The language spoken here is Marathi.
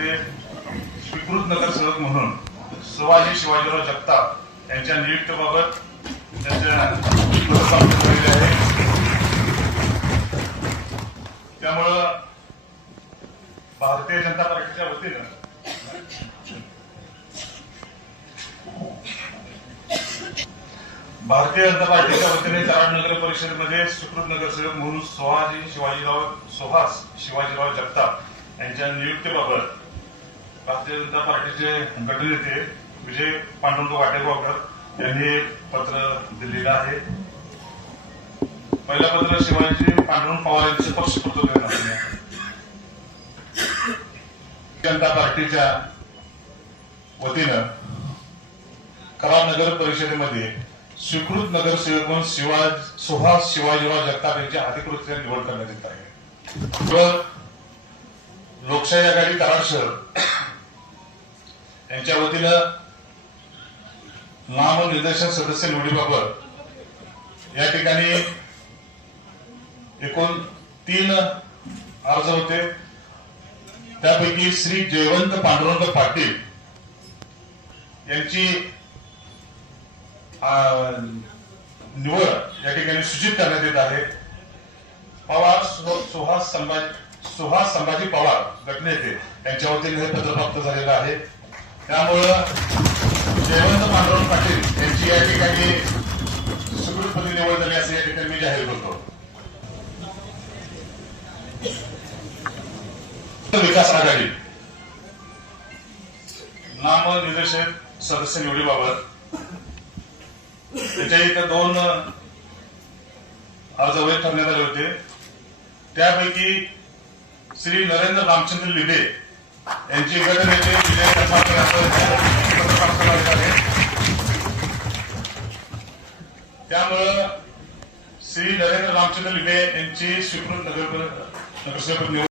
परिषदेमध्ये स्वीकृत नगरसेवक म्हणून शिवाजी शिवाजीराव जगताप यांच्या नियुक्तीबाबत त्यांच्या प्राप्त झालेले आहे। त्यामुळं भारतीय जनता पार्टीच्या वतीनं कराड नगर परिषदेमध्ये स्वीकृत नगरसेवक म्हणून सुहास शिवाजीराव जगताप यांच्या नियुक्तीबाबत भारतीय जनता पार्टीचे गटनेते विजय पांडुरंग वाटेगावकर यांनी पत्र दिलेलं आहे। पहिलं पत्र शिवाजी पांडुरंग पवार यांचे पक्षप्रतोद देण्यात आले आहे। जनता पार्टीच्या वतीनं कराड नगर परिषदेमध्ये स्वीकृत नगरसेवक म्हणून सुहास शिवाजीराव जगताप यांची अधिकृतरित्या निवड करण्यात येत आहे। लोकशाही आघाडी कराड शहर यांच्या वतीनं नामनिर्देशन सदस्य निवडीबाबत या ठिकाणी एकूण 3 अर्ज होते। त्यापैकी श्री जयवंत पांडुरंग पाटील यांची निवड या ठिकाणी सूचित करण्यात येत आहे। पवार सुहास संभाजी पवार गटनेते यांच्या वतीने हे पत्र प्राप्त झालेलं आहे। त्यामुळं जयवंत पांडुरंग पाटील यांची या ठिकाणी सुकृतपदी निवड झाली असे या ठिकाणी मी जाहीर करतो। विकास आघाडी नामनिर्देशित सदस्य निवडीबाबत त्याच्या इथे 2 अर्ज वैध ठरण्यात आले होते। त्यापैकी श्री नरेंद्र रामचंद्र लिबे यांचे गटनेते विजय त्यामुळं श्री नरेंद्र रामचंद्र लिबे यांची स्वीकृत नगरसेवक निवड